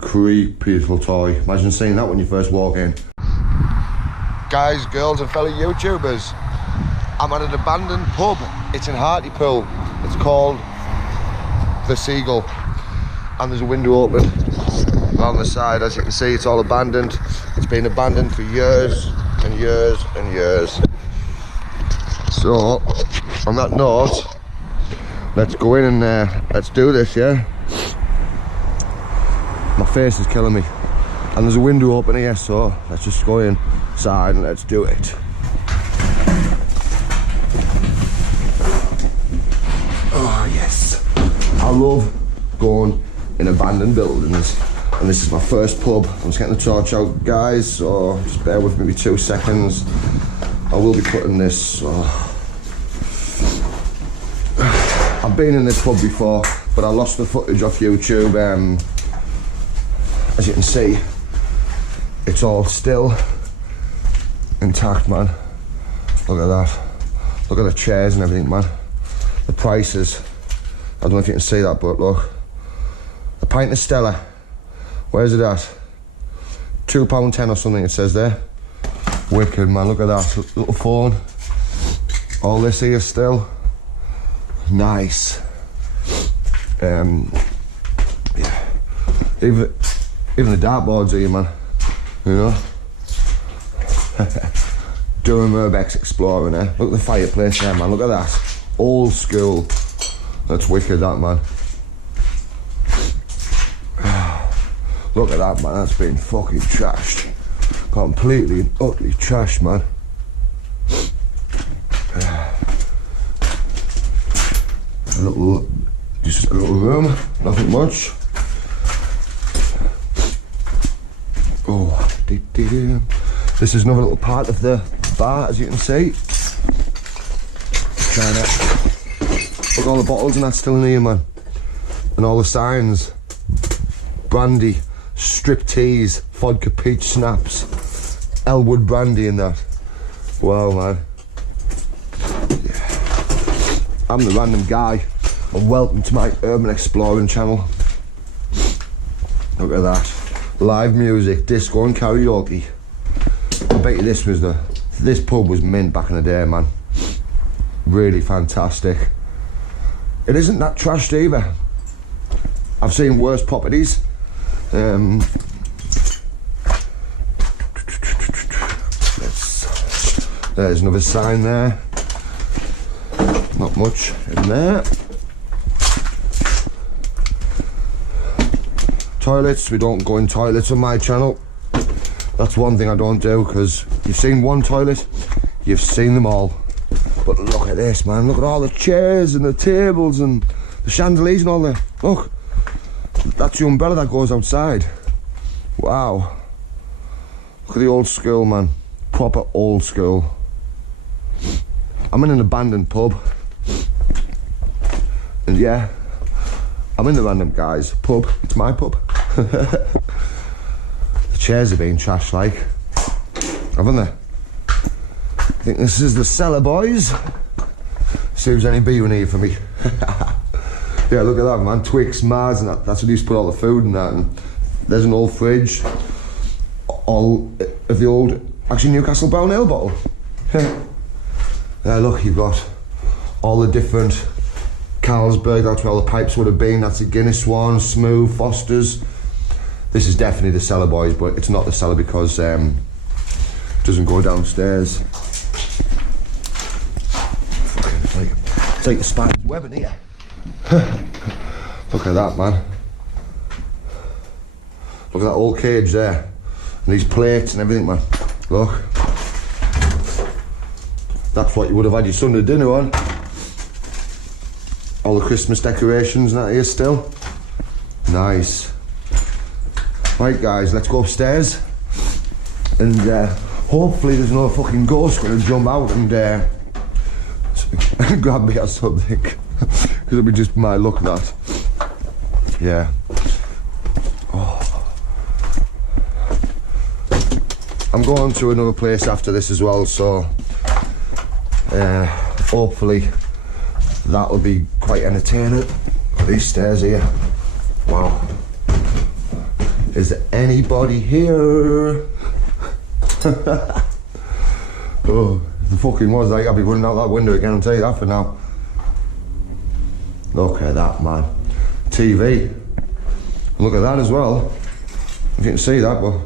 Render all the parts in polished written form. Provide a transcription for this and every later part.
creepy little toy. Imagine seeing that when you first walk in. Guys, girls and fellow YouTubers, I'm at an abandoned pub. It's in Hartlepool. It's called the Seagull, and there's a window open on the side. As you can see, it's all abandoned. It's been abandoned for years and years and years. So on that note, let's go in and let's do this, yeah? My face is killing me, and there's a window open here, so let's just go inside and let's do it. Oh yes, I love going in abandoned buildings, and this is my first pub. I'm just getting the torch out, guys, so just bear with me 2 seconds. I will be putting this. I've been in this pub before, but I lost the footage off YouTube. As you can see, it's all still intact, man. Look at that. Look at the chairs and everything, man. The prices, I don't know if you can see that, but look. A pint of Stella, where's it at? £2.10 or something it says there. Wicked, man, look at that. Little phone. All this here still. Nice. Yeah. Even the dartboards here, man. You know? Durham Urbex Explorer, eh? Look at the fireplace there, man. Look at that. Old school. That's wicked, that, man. Look at that, man. That's been fucking trashed. Completely and utterly trashed, man. Just a little room. Nothing much. Oh, this is another little part of the bar, as you can see. Look, all the bottles and that's still in here, man. And all the signs. Brandy, striptease, vodka peach snaps, Elwood brandy and that. Wow, man. Yeah. I'm the random guy, and welcome to my urban exploring channel. Look at that. Live music, disco and karaoke. I bet you this pub was mint back in the day, man. Really fantastic. It isn't that trashed either. I've seen worse properties. There's another sign there. Not much in there. Toilets, we don't go in toilets on my channel. That's one thing I don't do, because you've seen one toilet, you've seen them all. But look at this, man. Look at all the chairs and the tables and the chandeliers and all that. Look, that's the umbrella that goes outside. Wow. Look at the old school, man. Proper old school. I'm in an abandoned pub. And yeah, I'm in the random guy's pub. It's my pub. The chairs are being trashed, like, haven't they? I think this is the cellar, boys. See if there's any beer in here for me. Yeah, look at that, man. Twix, Mars, and that's what you used to put all the food in that. And there's an old fridge. All of the old, actually, Newcastle Brown Ale bottle. Yeah, look, you've got all the different Carlsberg, that's where all the pipes would have been. That's the Guinness one, Smooth, Foster's. This is definitely the cellar, boys, but it's not the cellar because it doesn't go downstairs. It's like the spider's web in here. Look at that, man. Look at that old cage there. And these plates and everything, man. Look. That's what you would have had your Sunday dinner on. All the Christmas decorations and that here still. Nice. Right, guys, let's go upstairs. And hopefully there's no fucking ghost going to jump out and grab me or something. Because it'll be just my luck, that. Yeah. Oh. I'm going to another place after this as well, so hopefully that'll be quite entertaining. These stairs here. Wow. Anybody here? Oh, if it fucking was like, I'd be running out that window again, I'll tell you that for now. Look at that, man. TV. Look at that as well. If you can see that, but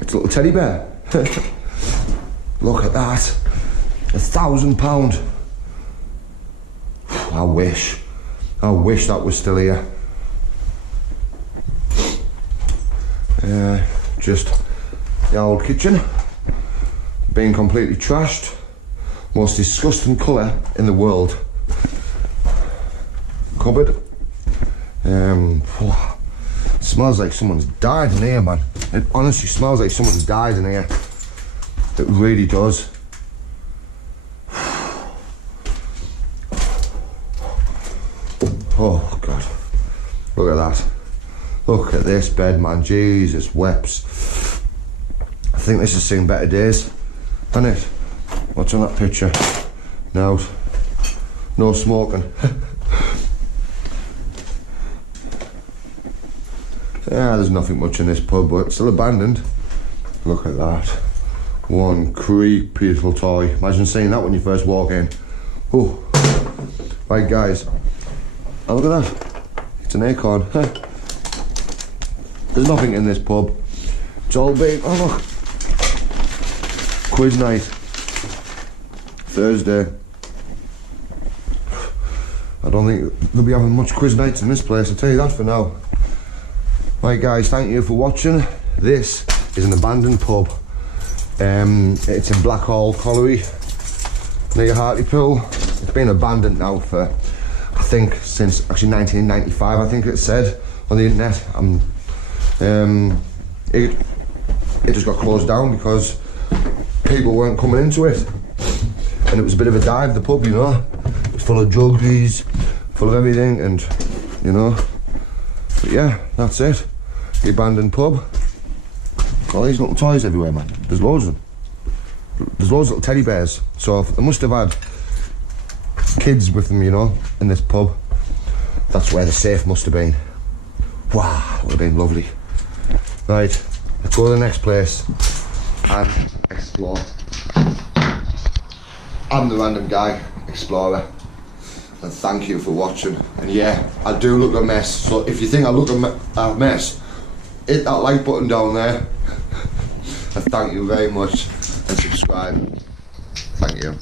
it's a little teddy bear. Look at that. £1,000. I wish that was still here. Just the old kitchen being completely trashed. Most disgusting colour in the world. Cupboard. Smells like someone's died in here, man. It honestly smells like someone's died in here. It really does. Oh God, look at that. Look at this bed, man. Jesus weeps. I think this has seen better days, hasn't it? What's on that picture? No smoking. Yeah, there's nothing much in this pub, but it's still abandoned. Look at that. One creepy little toy. Imagine seeing that when you first walk in. Oh, right guys. Oh, look at that. It's an acorn. There's nothing in this pub. It's all big. Oh look. Quiz night. Thursday. I don't think they'll be having much quiz nights in this place, I'll tell you that for now. Right guys, thank you for watching. This is an abandoned pub. It's in Blackhall Colliery, near Hartlepool. It's been abandoned now for, I think, since actually 1995, I think it said on the internet. It just got closed down because people weren't coming into it. And it was a bit of a dive, the pub, you know. It was full of druggies, full of everything, and, you know. But yeah, that's it. The abandoned pub. All these little toys everywhere, man. There's loads of them. There's loads of little teddy bears. So they must have had kids with them, you know, in this pub. That's where the safe must have been. Wow, that would have been lovely. Right, let's go to the next place and explore. I'm the random guy, explorer. And thank you for watching. And yeah, I do look a mess. So if you think I look a mess, hit that like button down there. And thank you very much. And subscribe. Thank you.